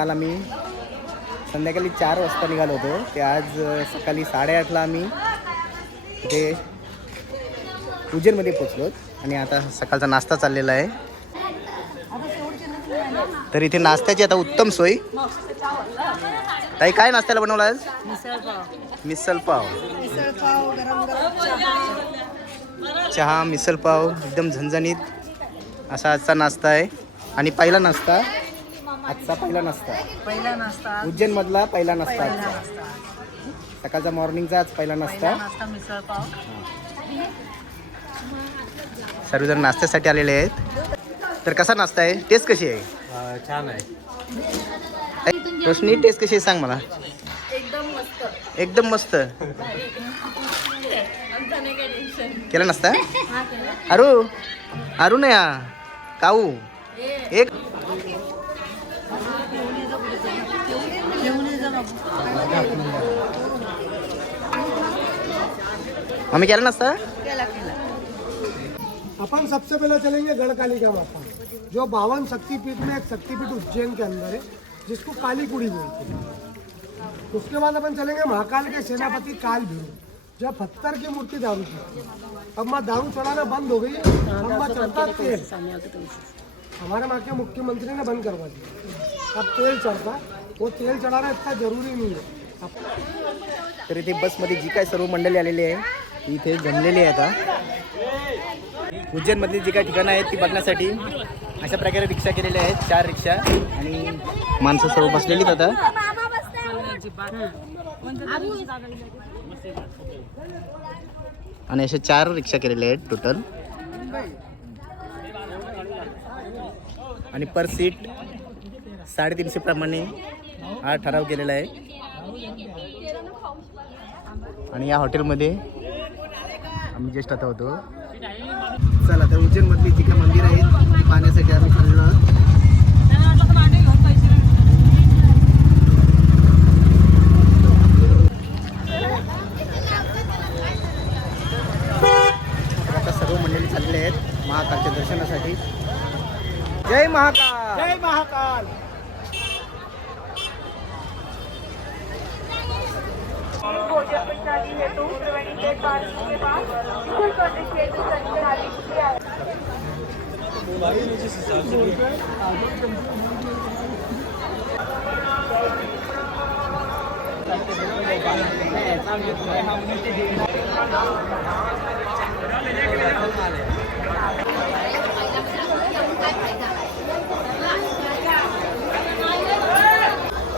काल आम्ही संध्याकाळी 4 वाजता निघालो होतो ते आज सकाळी 8:30ला आम्ही इथे उज्जैनमध्ये पोचलो आणि आता सकाळचा नाश्ता चाललेला आहे. तर इथे नाश्त्याची आता उत्तम सोय. ताई काय नाश्त्याला बनवला आज? मिसळ पाव. चहा, मिसळ पाव एकदम झणझणीत असा आजचा नाश्ता आहे. आणि पहिला नाश्ता उज्जैन मधला पहिला नाश्ता सकाळचा मॉर्निंगचा आज पहिला नाश्ता मिसळ पाव. सर्वजण नाश्त्यासाठी आलेले आहेत. तर कसा नाश्ता आहे? टेस्ट कशी आहे? छान आहे. रोशनी टेस्ट कशी आहे सांग मला. एकदम मस्त केला नाश्ता. अरू नाही काऊ एक मम्मी केला नाश्ता. अपन सबसे पहले चलेंगे गढ़कालिका माता, जो 52 शक्तिपीठ में एक शक्तिपीठ उज्जैन के अंदर है, जिसको काली कुड़ी बोलते हैं. उसके बाद अपन चलेंगे महाकाल के सेनापति काल भैरव, जब पत्थर की मूर्ति दारू की. अब माँ दारू चढ़ाना बंद हो गई, अब माँ चढ़ता तेल. हमारे माँ के मुख्यमंत्री ने बंद करवा दिया. अब तेल चढ़ता, वो तेल चढ़ाना इतना जरूरी नहीं है. तर इथे बसमध्ये जी काय सर्व मंडळी आलेली आहे ती इथे जमलेली आहे. आता उज्जैनमधली जी काही ठिकाणं आहेत ती बघण्यासाठी अशा प्रकारे रिक्षा केलेल्या आहेत. 4 रिक्षा आणि माणसं सर्व बसलेलीत आता. आणि अशा 4 रिक्षा केलेल्या आहेत टोटल. आणि पर सीट 350 प्रमाणे हा ठराव केलेला आहे. आणि या हॉटेलमध्ये आम्ही जस्ट आता होतो. चला तर उज्जैनमधली जी काही मंदिर आहेत ती पाहण्यासाठी आम्ही चाललो आहोत. आता सर्व मंडळी चाललेले आहेत महाकालच्या दर्शनासाठी. जय महाकाल. जय महाकाल.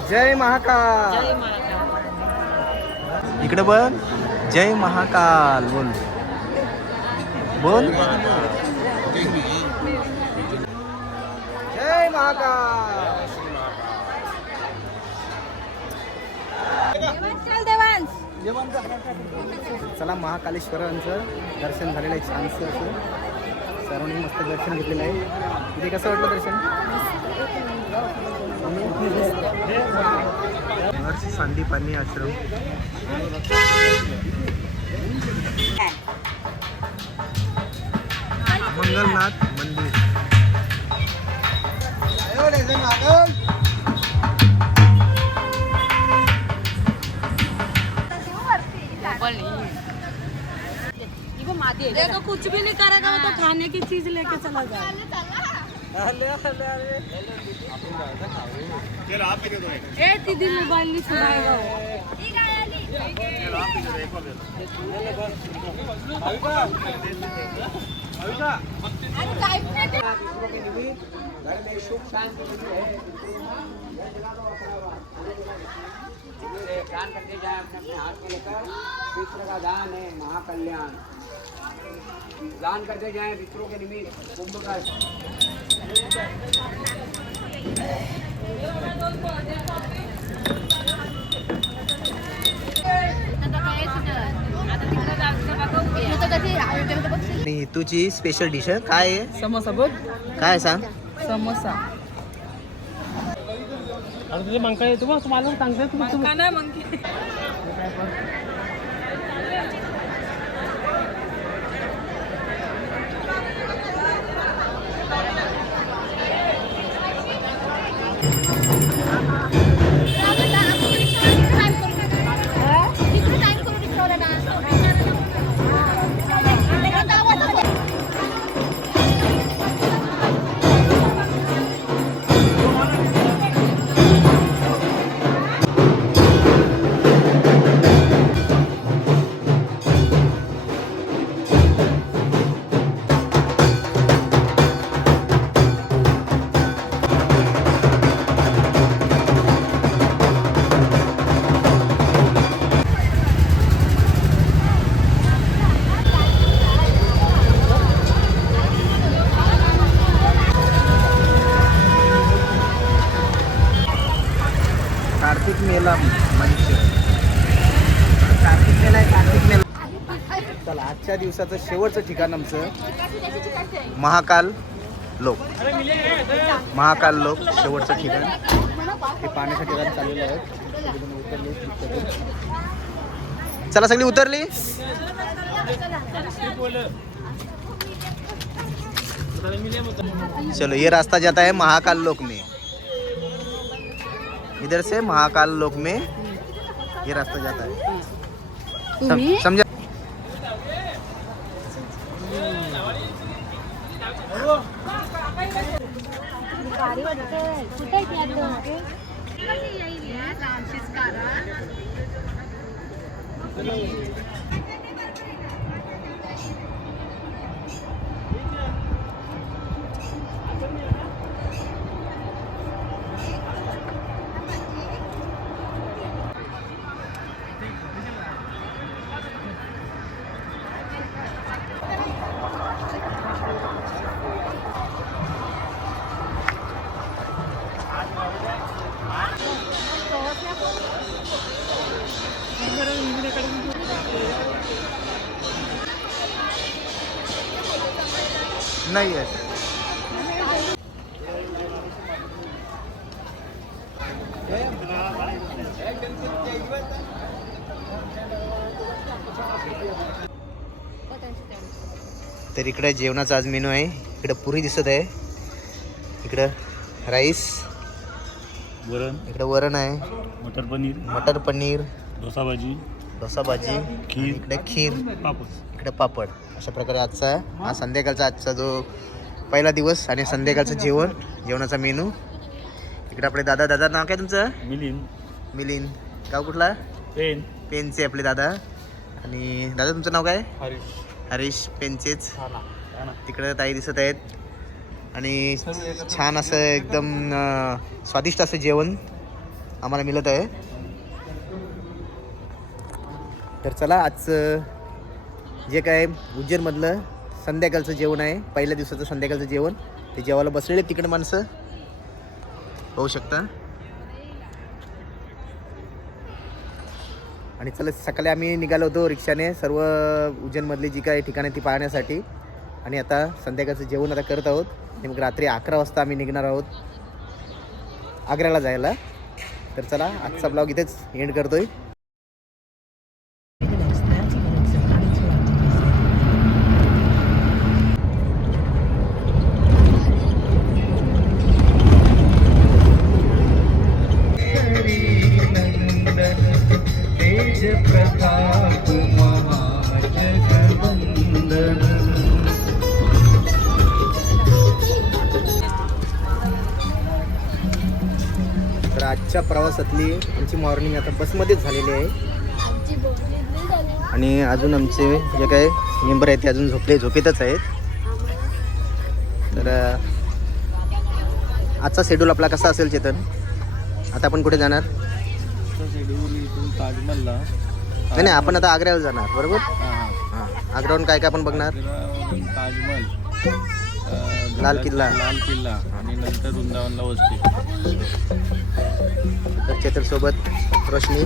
जय महाकाल. इकडे बघ. जय महाकाल बोल बोल. जय महाकाल. चला महाकालेश्वरांचं दर्शन झालेलं आहे छानसं असं. सर्वांनी मस्त दर्शन घेतलेलं आहे. इथे कसं वाटलं दर्शन? महर्षी सांदीपानी आश्रम. मंगलनाथ मंदिर. देखो कुछ भी नहीं करेगा वो तो खाने की चीज लेके चला जाए. दीदी मोबाइल नहीं छुड़ाएगा दान करके जाए अपने अपने हाथ में लेकर. पितृ का दान है महाकल्याण. दान करते जाए पितरों के निमित्त कुंभ का. आणि तुझी स्पेशल डिश काय आहे? समोसा बोल. काय सांग? समोसा. अरे तुझे मंका आहे तुम्हाला सांगते मंका नाही मंकी. कार्तिक मेला मंच. कार्तिक मेला आहे, कार्तिक मेला. चला आजच्या दिवसाचं शेवटचं ठिकाण आमचं महाकाल लोक. महाकाल लोक शेवटचं ठिकाण हे पाण्याच्या ठिकाणी चाललेलं आहे. चला सगळी उतरली. चलो ये रास्ता जाता है महाकाल लोक में. इधर से महाकाल लोक में ये रास्ता जाता है. समझा. नहीं है. तर इकडे जेवणाचा आज मेनू आहे. इकडे पुरी दिसत आहे, इकडं राईस, वरण, इकडे वरण आहे, मटर पनीर, डोसा भाजी, खीर, इकडे खीर, इकडे पापड. अशा प्रकारे आजचा हा संध्याकाळचा आजचा जो पहिला दिवस आणि संध्याकाळचं जेवणाचा मेनू. इकडे आपले दादा नाव काय तुमचं? मिलिंद. गाव कुठला? पेनचे आपले दादा. आणि दादा तुमचं नाव काय? हरीश पेनचेच. तिकडे ताई दिसत आहेत. आणि छान असं एकदम स्वादिष्ट असं जेवण आम्हाला मिळत आहे. तर चला आजचं जे काय उज्जैनमधलं संध्याकाळचं जेवण आहे, पहिल्या दिवसाचं संध्याकाळचं जेवण, ते जेवायला बसलेले तिकडे माणसं पाहू शकता. आणि चला सकाळी आम्ही निघालो होतो रिक्षाने सर्व उज्जैनमधली जी काही ठिकाणं ती पाहण्यासाठी. आणि आता संध्याकाळचं जेवण आता करत आहोत. आणि मग रात्री 11 वाजता आम्ही निघणार आहोत आग्र्याला जायला. तर चला आजचा ब्लॉग इथेच एंड करतोय. तर आजच्या प्रवासातली आमची मॉर्निंग आता बसमध्येच झालेली आहे. आणि अजून आमचे जे काही मेंबर आहेत ते अजून झोपेतच आहेत. तर आजचा शेड्यूल आपला कसा असेल चेतन? आता आपण कुठे जाणार? ताजमहलला. नाही आपण आता आग्र्याला जाणार बरोबर. हां आग्र्याहून काय आपण बघणार? ताजमहल, लाल किल्ला आणि नंतर वृंदावनला वस्ती. तर चेतन सोबत रोशनी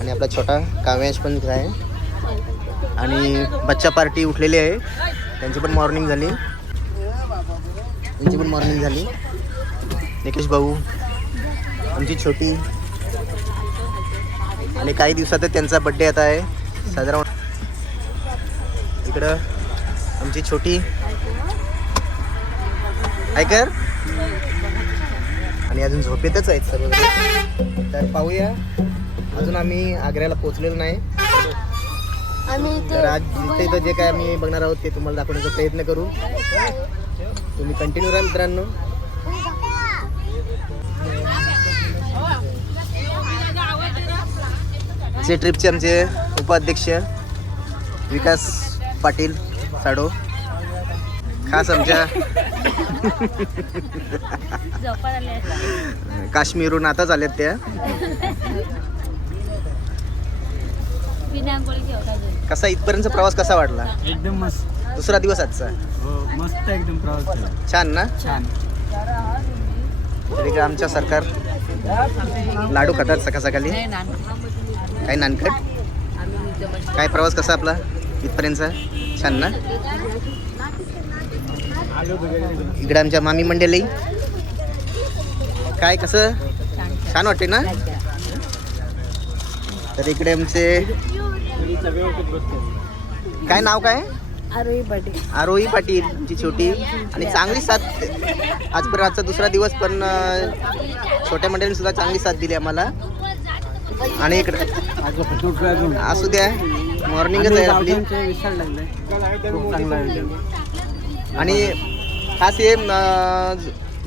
आणि आपला छोटा काव्यांश पण आहे. आणि बच्चा पार्टी उठलेली आहे, त्यांची पण मॉर्निंग झाली. निकेश भाऊ, आमची छोटी. आणि काही दिवसातच त्यांचा बड्डे आता आहे साजरा. इकडं आमची छोटी ऐकर. आणि अजून झोपेतच आहेत सर्व. तर पाहूया, अजून आम्ही आग्र्याला पोहोचलेलो नाही. तर आज इथे जे काय आम्ही बघणार आहोत ते तुम्हाला दाखवण्याचा प्रयत्न करू. तुम्ही कंटिन्यू राहा मित्रांनो. चे ट्रिपचे आमचे उपाध्यक्ष विकास पाटील साडो, खास आमच्या काश्मीरहून आताच आल्यात त्या. कसा इथपर्यंतचा प्रवास कसा वाटला? एकदम मस्त. दुसरा दिवस आजचा. मस्त एकदम प्रवास. छान ना? छान. तरी का आमच्या सरकार लाडू खातात सकाळ सकाळी. काय नानकट. काय प्रवास कसा आपला इथपर्यंतचा? छान ना. इकडे आमच्या मामी मंडळी. काय कसं छान वाटते ना. तर इकडे आमचे काय नाव काय? आरोही पाटील ची छोटी आणि चांगली साथ आजपर्यंत. आजचा दुसरा दिवस पण छोट्या मंडळींनी सुद्धा चांगली साथ दिली आम्हाला. आणि इकडे असू द्या मॉर्निंगच आहे आपली. आणि खास हे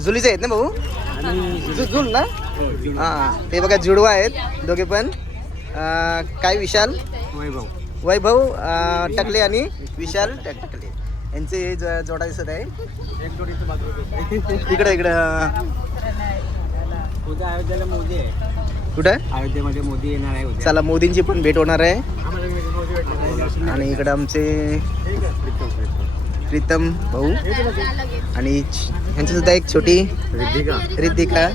जुलीचे आहेत ना भाऊ. जुल ना. हां ते बघा जुडवा आहेत दोघे पण. काय विशाल वैभव टकले आणि विशाल टकले यांचे जोडा दिसत आहे. इकडं अयोध्येला मोदी आहे. कुठं अयोध्येमध्ये मोदी येणार आहे. चला मोदींची पण भेट होणार आहे. आणि इकडं आमचे प्रीतम भाऊ आणि यांची सुद्धा एक छोटी रिद्धिका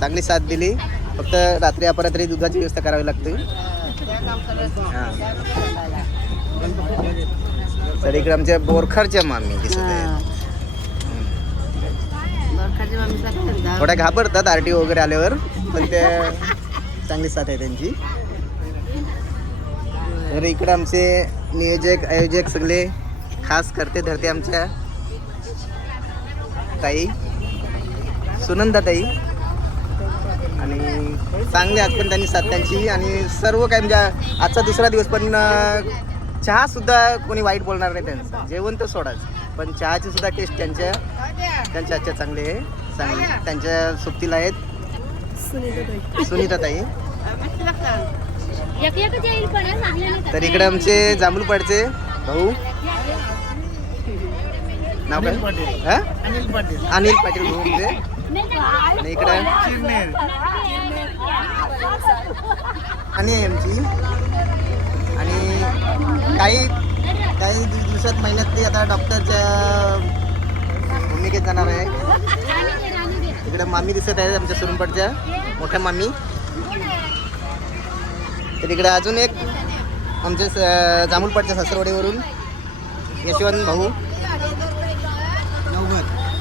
चांगली साथ दिली. फक्त रात्री अपरात्री दुधाची व्यवस्था करावी लागते. तर इकडे आमच्या बोरखरच्या मामी दिसत आहेत. थोड्या घाबरतात आरटीओ वगैरे आल्यावर पण ते चांगली साथ आहे त्यांची. तर इकडे आमचे नियोजक आयोजक सगळे खास करते धरते आमच्या ताई सुनंदा ताई. आणि चांगले आज पण त्यांनी साथ त्यांची. आणि सर्व काय म्हणजे आजचा दुसरा दिवस पण चहा सुद्धा कोणी वाईट बोलणार नाही त्यांचं. जेवण तर सोडाच पण चहाची सुद्धा टेस्ट त्यांच्या हातच्या चांगले आहे. चांगले त्यांच्या सोबतीला आहेत सुनीता ताई. तर इकडे आमचे जांभूळपाडचे भाऊ नाव काय? अनिल पाटील भाऊ आमचे. आणि इकडे आणि आमची आणि काही दिवसात महिन्यात ते आता डॉक्टरच्या भूमिकेत जाणार आहे. इकडे मामी दिसत आहे आमच्या सुरमपटच्या मोठ्या मामी. तर इकडे अजून एक आमच्या जांभूळपाडच्या सासरवाडीवरून यशवंत भाऊ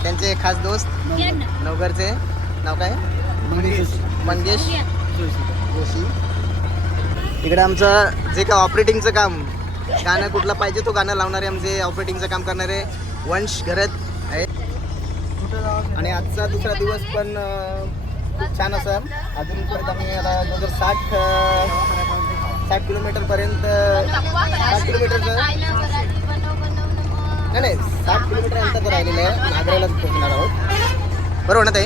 त्यांचे खास दोस्त नवघरचे नाव काय? मंगेश जोशी. इकडे आमचं जे काय ऑपरेटिंगचं काम गाणं कुठलं पाहिजे तो गाणं लावणारे आमचे ऑपरेटिंगचं काम करणारे वंश घरत आहे. आणि आजचा दुसरा दिवस पण खूप छान असा. अजूनपर्यंत आम्ही आता 60 किलोमीटरपर्यंत 60 किलोमीटरचं नाही 60 किलोमीटर अंतर राहिलेलं आहे. आग्र्यालाच पोहोचणार आहोत बरोबर ना ताई.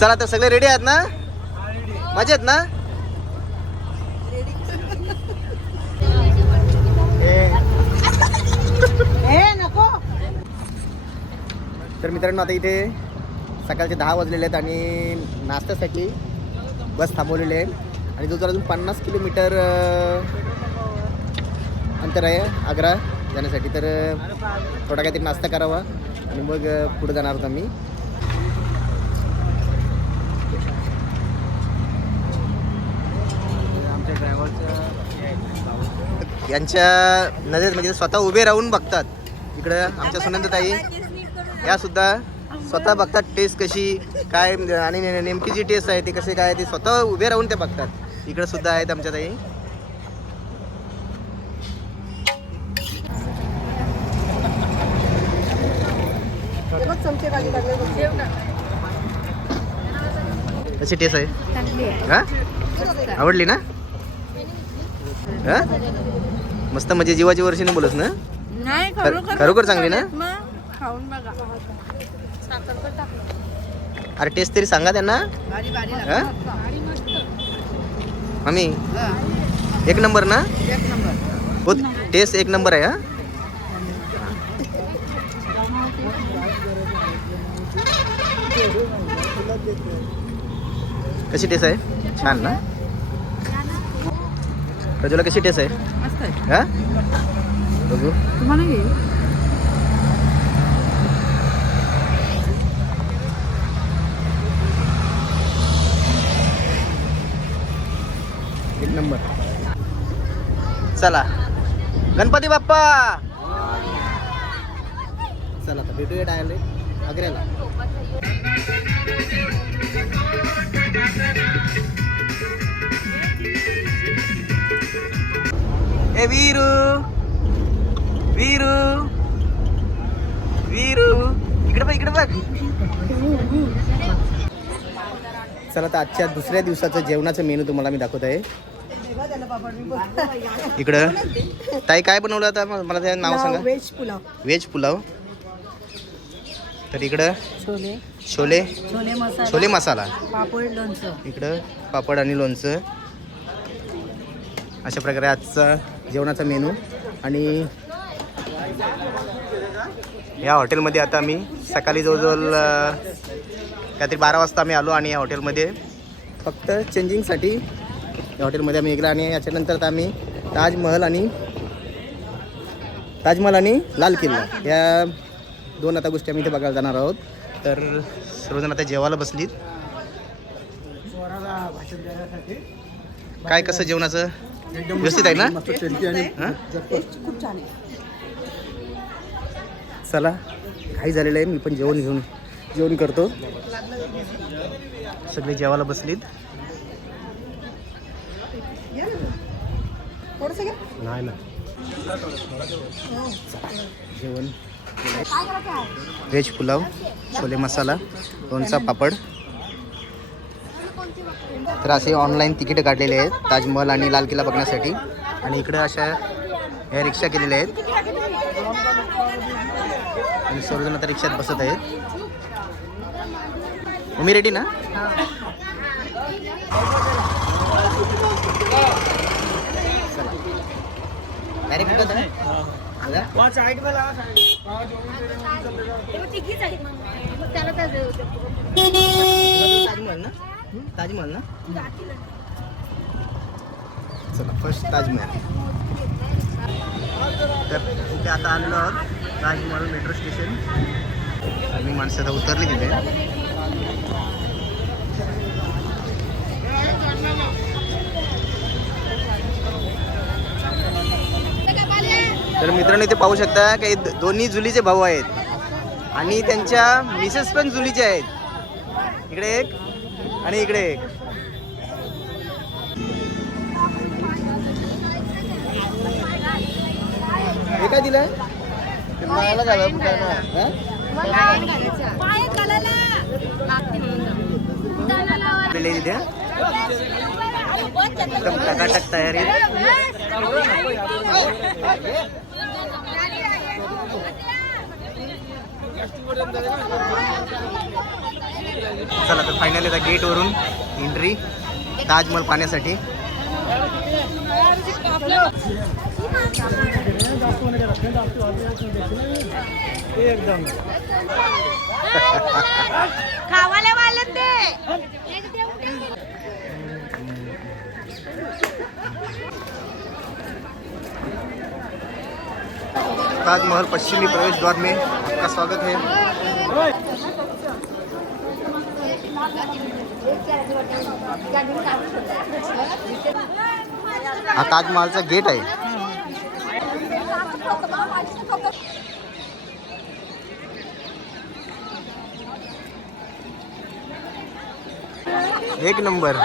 चला तर सगळे रेडी आहेत ना? मजेत ना? तर मित्रांनो आता इथे सकाळचे 10 वाजलेले आहेत आणि नाश्त्यासाठी बस थांबवलेली आहे. आणि जो अजून 50 किलोमीटर अंतर आहे आग्रा जाण्यासाठी. तर थोडा काहीतरी नाश्ता करावा आणि मग पुढे जाणार होतो मी. आमच्या ड्रायव्हरचं यांच्या नजरेत म्हणजे स्वतः उभे राहून बघतात. इकडं आमच्या सुनंदाताई या सुद्धा स्वतः बघतात टेस्ट कशी काय आणि नेमकी जी टेस्ट आहे ती कशी काय ती स्वतः उभे राहून ते बघतात. इकडं सुद्धा आहेत आमच्या ताई. कशी टेस्ट आहे? हा आवडली ना? हा मस्त म्हणजे जीवाची वर्षीने बोलस ना. खरोखर चांगली ना. अरे टेस्ट तरी सांगा त्यांना. आम्ही एक नंबर ना. हो टेस्ट एक नंबर आहे. हा कशी टेस्ट आहे? छान ना. प्रज्वला कशी टेस्ट आहे? हा बघू नंबर. चला गणपती बाप्पा. चला आता भेटूया डायरेक्ट आग्र्याला. ए वीरू वीरू वीरू इकडे बघ इकडे बघ. चला तर आजच्या दुसऱ्या दिवसाचं जेवणाचं मेनू तुम्हाला मी दाखवत आहे. इकडं ताई काय बनवलं आता मला ते नाव सांगा. व्हेज पुलाव. व्हेज पुलाव. तर इकडं छोले. छोले छोले मसाला. छोले मसाला. पापड लोणचं. इकडं पापड आणि लोणचं. अशा प्रकारे आजचा जेवणाचा मेनू. आणि या हॉटेलमध्ये आता आम्ही सकाळी जवळजवळ काहीतरी 12 वाजता आम्ही आलो आणि या हॉटेलमध्ये फक्त चेंजिंगसाठी या हॉटेलमध्ये आम्ही गेलो. आणि याच्यानंतर तर आम्ही ताजमहल आणि लाल किल्ला या 2 आता गोष्टी आम्ही इथे बघायला जाणार आहोत. तर सर्वजण आता जेवायला बसलीत. काय कसं जेवणाचं व्यवस्थित आहे ना. खूप छान आहे. चला काही झालेलं आहे. मी पण जेवण करतो. सगळे जेवायला बसलीत. नाही ना जेवण व्हेज पुलाव, छोले मसाला, लोणचा, पापड. तर असे ऑनलाईन तिकीट काढलेले आहेत ताजमहल आणि लाल किल्ला बघण्यासाठी. आणि इकडे अशा या रिक्षा केलेल्या आहेत आणि सर्वजण आता रिक्षात बसत आहेत. तुम्ही रेडी ना. डायरेक्ट कुठं आहे? ताजमहल ना. ताजमहल ना. चला फर्स्ट ताजमहल. तर तिथे आता आलेलो आहोत ताजमहल मेट्रो स्टेशन. आणि माणसं आता उतरली तिथे. तर मित्रांनो इथे पाहू शकता काही दोन्ही जुलीचे भाऊ आहेत आणि त्यांच्या मिसेस पण जुलीचे आहेत. इकडे एक आणि इकडे एक. हे काय दिलं पायाला घाला तिथे एकदम टकाटक तयारी. चला तर फायनली आता गेटवरून एंट्री ताजमहल पाहण्यासाठी. एकदम खावाले वाले ते. ताजमहल पश्चिमी प्रवेश द्वार में आपका स्वागत है. हा ताजमहलचा गेट आहे. एक नंबर.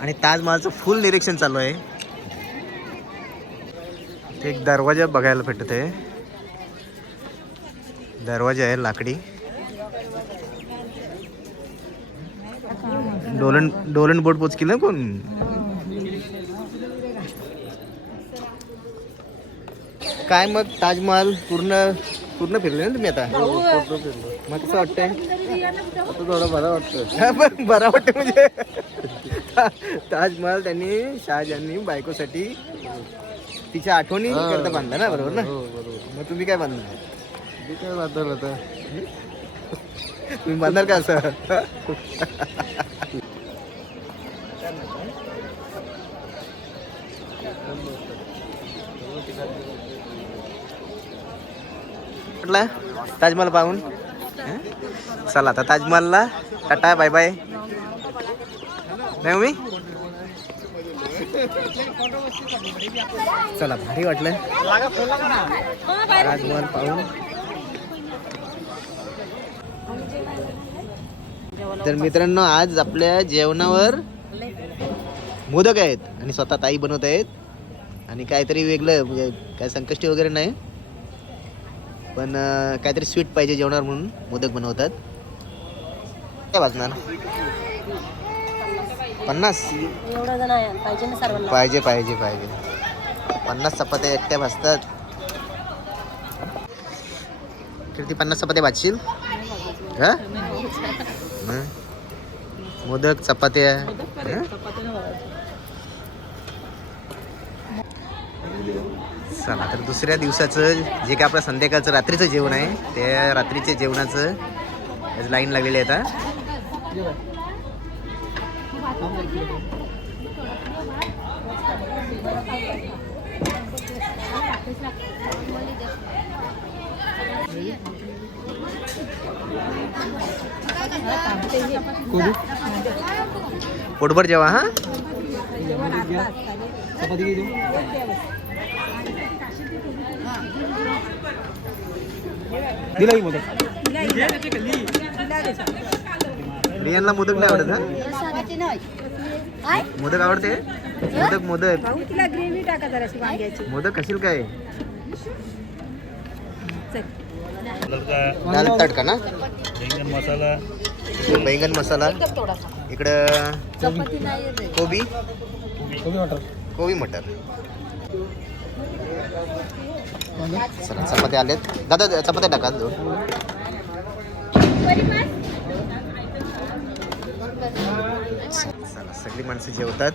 आणि ताजमहालचं फुल निरीक्षण चालू आहे. एक दरवाजा बघायला भेटत आहे. दरवाजा आहे लाकडी. डोलन बोट पोच केलं कोण. काय मग ताजमहाल पूर्ण फिरले ना तुम्ही आता. मग कसं वाटतंय. थोडं बरं वाटतं. बरं वाटतं म्हणजे ताजमहाल त्यांनी शहाजहाननी बायकोसाठी तिच्या आठवणी करता बांधला ना. बरोबर ना. मग तुम्ही काय बांधणार. काय वाटत होतं. तुम्ही बांधणार का असं. म्हटलं ताजमहाल पाहून. चला आता ताजमहालला टाटा बाय बाय. नाही मी चला भारी वाटलं ताजमहाल पाहून. तर मित्रांनो आज आपल्या जेवणावर मोदक आहेत आणि स्वतः ताई बनवत आहेत. आणि काहीतरी वेगळं म्हणजे काय संकष्टी वगैरे नाही पण काहीतरी स्वीट पाहिजे जेवणावर म्हणून मोदक बनवतात. काय वाजणार. 50 पाहिजे 50 चपात्या एकट्या भाजतात. किती 50 चपात्या भाजशील. हा मोदक चपात्या. चला तर दुसऱ्या दिवसाचं जे काय आपलं संध्याकाळचं रात्रीचं जेवण आहे त्या रात्रीच्या जेवणाचं लाईन लागलेली आहे आता. पोटभर जेवा. हा रियानला मोदक नाही आवडत. हा मोदक आवडते. मोदक मोदक खाशील काय. दाल तडका ना. बैंगन मसाला इकडं कोबी मटर. चला चपात्या आलेत. दादा चपात्या टाका 2. चला सगळी माणसं जेवतात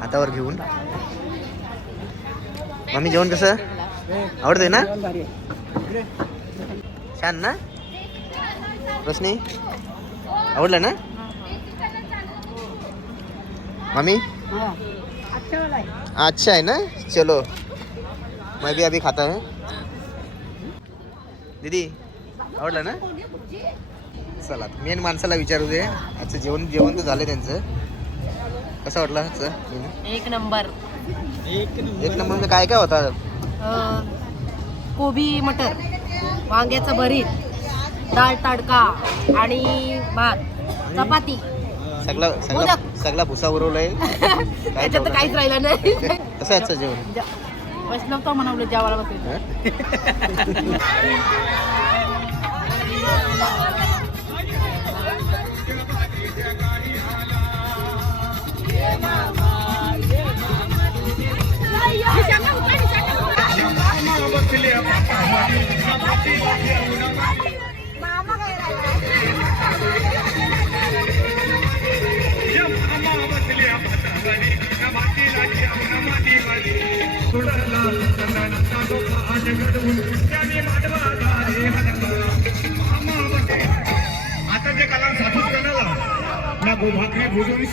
हातावर घेऊन. मम्मी जेवण कसं आवडतंय ना. छान ना. रोशनी आवडलं ना. मम्मी अच्छा है ना. चलो मैं भी अभी खाता है. दीदी आवडलं ना. चला मेन माणसाला विचारू दे. आजचं जेवण तर झालं त्यांचं. कसं वाटलं आजचं. एक नंबर म्हणजे काय काय होता. कोबी मटर, वांग्याचं भरीत, डाळ तडका आणि भात, चपाती, सगळा भुसा उरवलाय. त्याच्यात काहीच राहिलं नाही. कसं आजचं जेवण. वैष्णव तो म्हणवलं जेवायला बसेल. आता जे कला साधूच करणार ना भाकरी भुजून